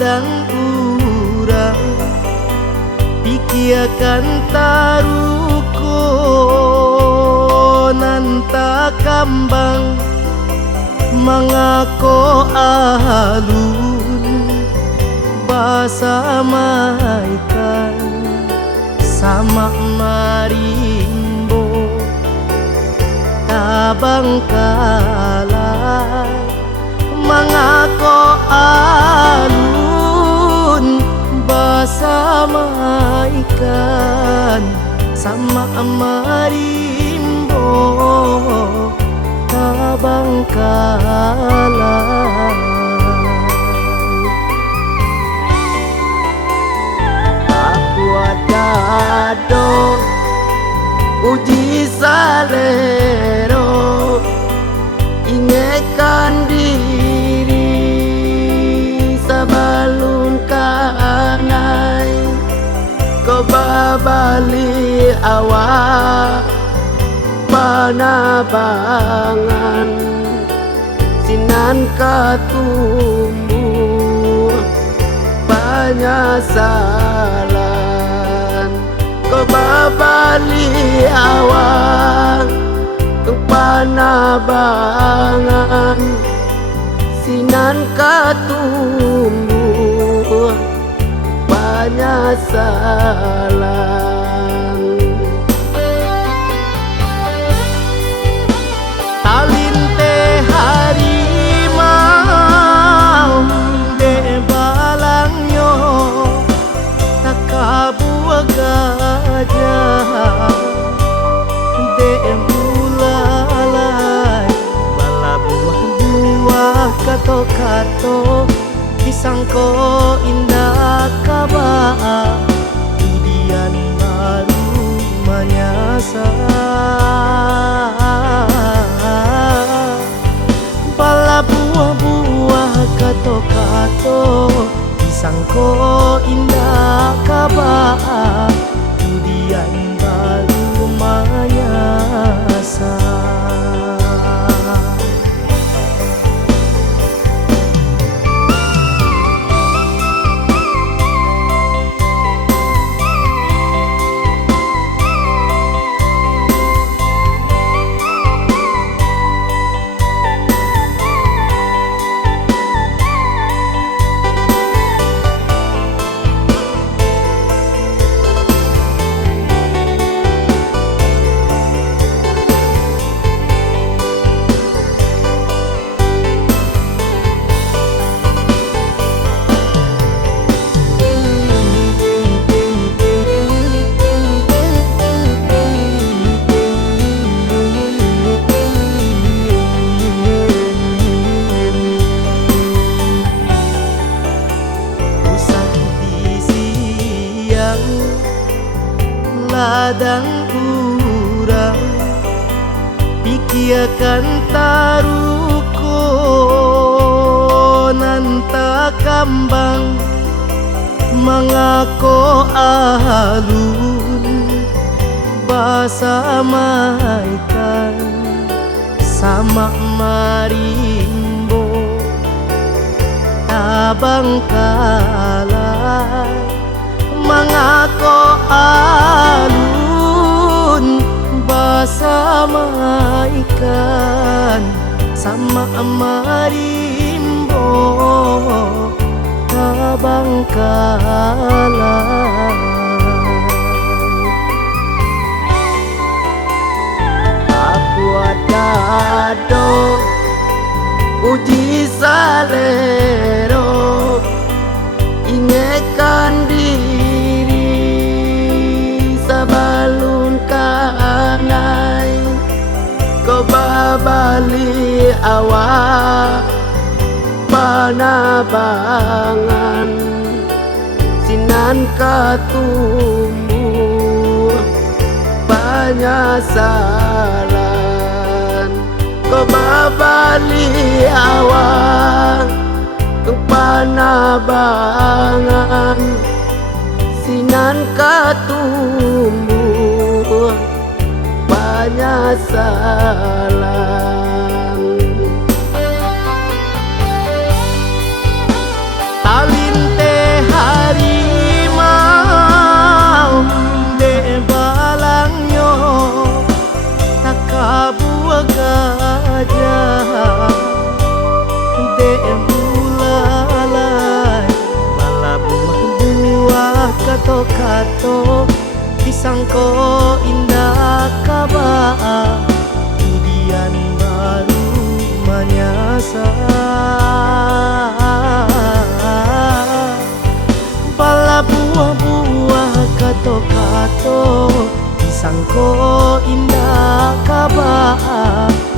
ladang urang pikiakan taruko nanta kambang mangako alun basa maikan sama marimbo tabang kala mangako alun basa maikan sama marimbo tabang kala. Aku adado uji salero ingekan diri sabalun kanai ko babali awak panabangan sinan katumbuh penyesalan ko babali awak panabangan sinan katumbuh penyesalan. Talinte harimau de balangyo takabuah gajah de bulalai bala buah-buah kato-kato disangko indah kabah kemudian baru menyasar bala buah-buah kato-kato disangko indah kabah kemudian baru menyasar. Ladang urang pikiakan taruko nanta kambang mangako alun basa maikan sama marimbo tabang kala mangako alun basa maikan sama marimbo tabang kala. Aku adado uji salero ingekan diri sabalun kanai ko babali awak panabangan sinan katumbuh penyesalan ko babali awak panabangan sinan katumbuh penyesalan. Talinte kato disangko indah kabah kemudian baru menyasar bala buah-buah kato-kato disangko indah kabah